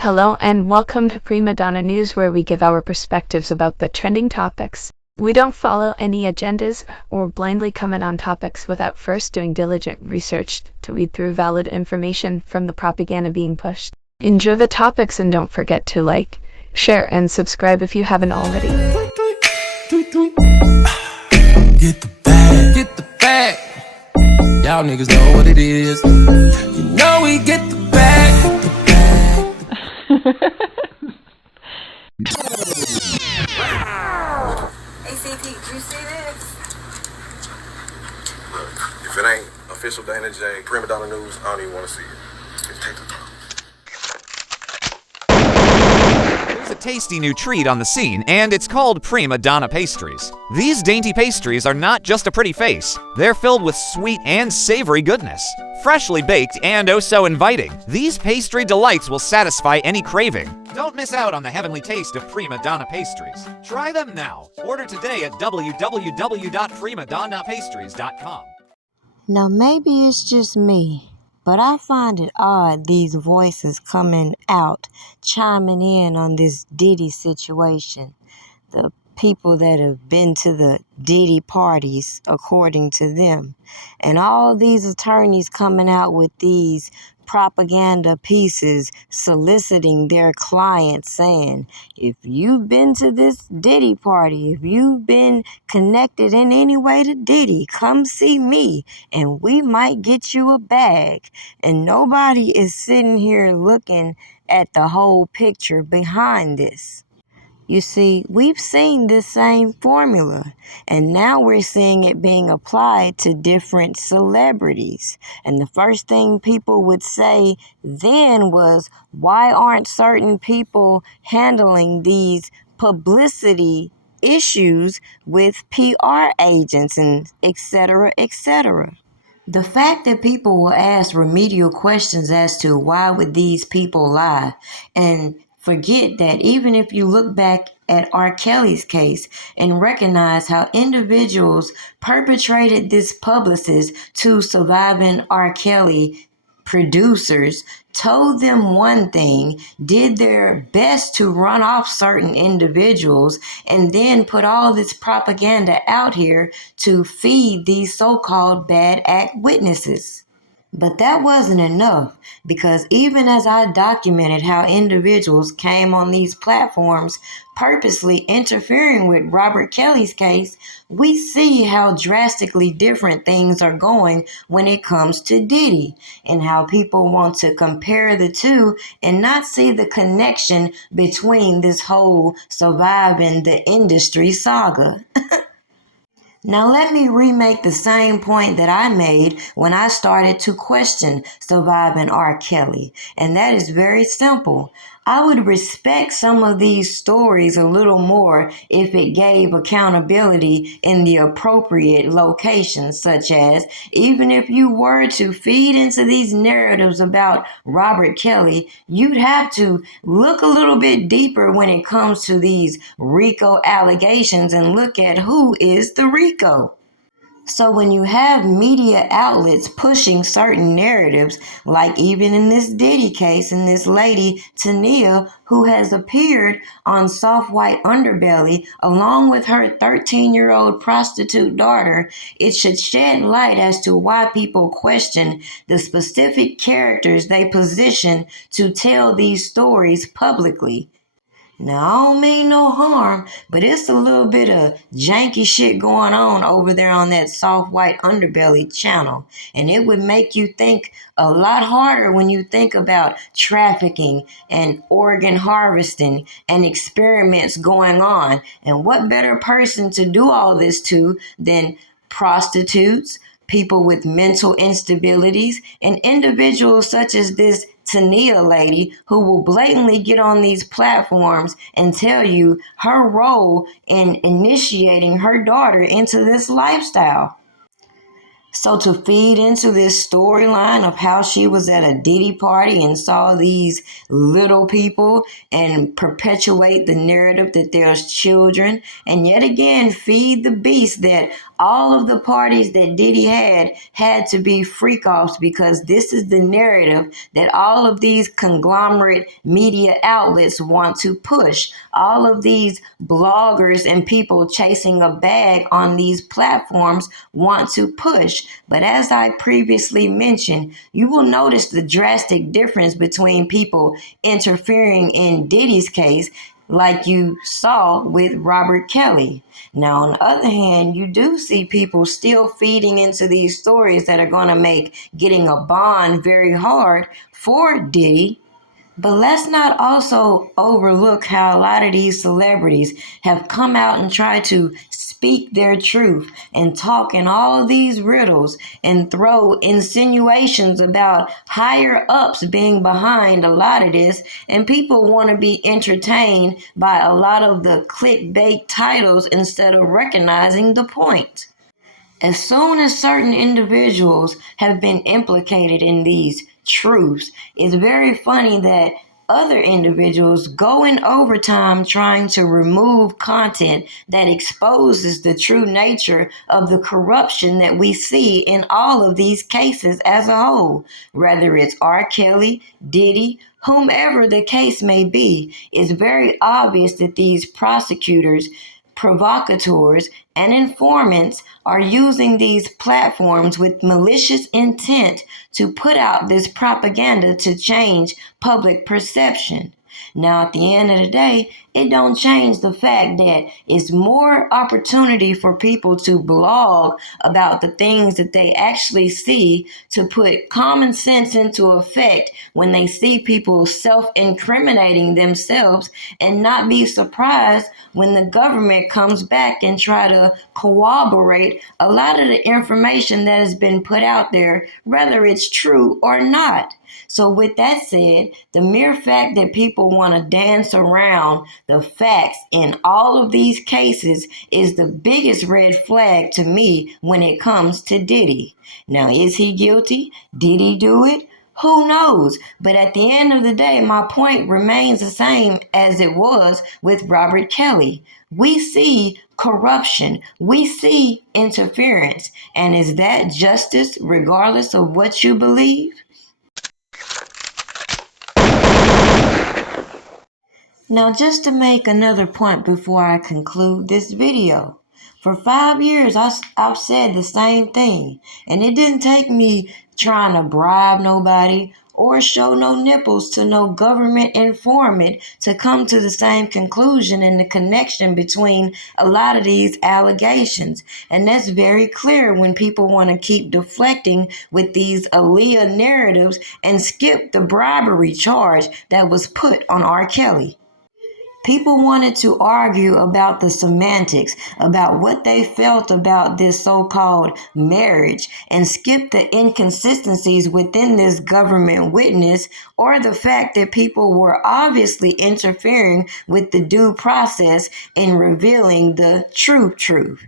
Hello and welcome to Prima Donna News, where we give our perspectives about the trending topics. We don't follow any agendas or blindly comment on topics without first doing diligent research to weed through valid information from the propaganda being pushed. Enjoy the topics and don't forget to like, share, and subscribe if you haven't already. Get the bag, get the bag. Y'all niggas know what it is. You know we get the bag, get the bag. ACP, you see this? Look, if it ain't official Dana J, Prima Donna News, I don't even want to see it. Just take the There's a tasty new treat on the scene, and it's called Prima Donna pastries. These dainty pastries are not just a pretty face, they're filled with sweet and savory goodness. Freshly baked and oh so inviting, these pastry delights will satisfy any craving. Don't miss out on the heavenly taste of Prima Donna pastries. Try them now. Order today at www.primadonnapastries.com. Now, maybe it's just me, but I find it odd these voices coming out, chiming in on this Diddy situation. The people that have been to the Diddy parties, according to them. And all these attorneys coming out with these propaganda pieces soliciting their clients, saying, if you've been to this Diddy party, if you've been connected in any way to Diddy, come see me and we might get you a bag. And nobody is sitting here looking at the whole picture behind this. You see, we've seen this same formula, and now we're seeing it being applied to different celebrities. And the first thing people would say then was, why aren't certain people handling these publicity issues with PR agents and et cetera, et cetera? The fact that people will ask remedial questions as to why would these people lie, and forget that even if you look back at R. Kelly's case and recognize how individuals perpetrated this publicist to surviving R. Kelly producers, told them one thing, did their best to run off certain individuals, and then put all this propaganda out here to feed these so-called bad act witnesses. But that wasn't enough, because even as I documented how individuals came on these platforms purposely interfering with Robert Kelly's case, we see how drastically different things are going when it comes to Diddy, and how people want to compare the two and not see the connection between this whole surviving the industry saga. Now let me remake the same point that I made when I started to question surviving R. Kelly, and that is very simple. I would respect some of these stories a little more if it gave accountability in the appropriate locations, such as, even if you were to feed into these narratives about Robert Kelly, you'd have to look a little bit deeper when it comes to these RICO allegations and look at who is the RICO. So when you have media outlets pushing certain narratives, like even in this Diddy case, and this lady, Tania, who has appeared on Soft White Underbelly along with her 13-year-old prostitute daughter, it should shed light as to why people question the specific characters they position to tell these stories publicly. Now, I don't mean no harm, but it's a little bit of janky shit going on over there on that Soft White Underbelly channel. And it would make you think a lot harder when you think about trafficking and organ harvesting and experiments going on. And what better person to do all this to than prostitutes, people with mental instabilities, and individuals such as this Tania lady, who will blatantly get on these platforms and tell you her role in initiating her daughter into this lifestyle. So to feed into this storyline of how she was at a Diddy party and saw these little people and perpetuate the narrative that there's children, and yet again feed the beast that all of the parties that Diddy had to be freak-offs, because this is the narrative that all of these conglomerate media outlets want to push. All of these bloggers and people chasing a bag on these platforms want to push. But as I previously mentioned, you will notice the drastic difference between people interfering in Diddy's case, like you saw with Robert Kelly. Now, on the other hand, you do see people still feeding into these stories that are going to make getting a bond very hard for Diddy. But let's not also overlook how a lot of these celebrities have come out and tried to speak their truth and talk in all of these riddles and throw insinuations about higher ups being behind a lot of this, and people want to be entertained by a lot of the clickbait titles instead of recognizing the point. As soon as certain individuals have been implicated in these truths, it's very funny that other individuals go in overtime trying to remove content that exposes the true nature of the corruption that we see in all of these cases as a whole. Whether it's R. Kelly, Diddy, whomever the case may be, it's very obvious that these prosecutors, provocateurs, and informants are using these platforms with malicious intent to put out this propaganda to change public perception. Now, at the end of the day, it don't change the fact that it's more opportunity for people to blog about the things that they actually see, to put common sense into effect when they see people self-incriminating themselves, and not be surprised when the government comes back and try to corroborate a lot of the information that has been put out there, whether it's true or not. So with that said, the mere fact that people want to dance around the facts in all of these cases is the biggest red flag to me when it comes to Diddy. Now, is he guilty? Did he do it? Who knows? But at the end of the day, my point remains the same as it was with Robert Kelly. We see corruption. We see interference. And is that justice regardless of what you believe? Now, just to make another point before I conclude this video, for 5 years I've said the same thing, and it didn't take me trying to bribe nobody or show no nipples to no government informant to come to the same conclusion and the connection between a lot of these allegations. And that's very clear when people want to keep deflecting with these Aaliyah narratives and skip the bribery charge that was put on R. Kelly. People wanted to argue about the semantics, about what they felt about this so-called marriage, and skip the inconsistencies within this government witness, or the fact that people were obviously interfering with the due process in revealing the true truth.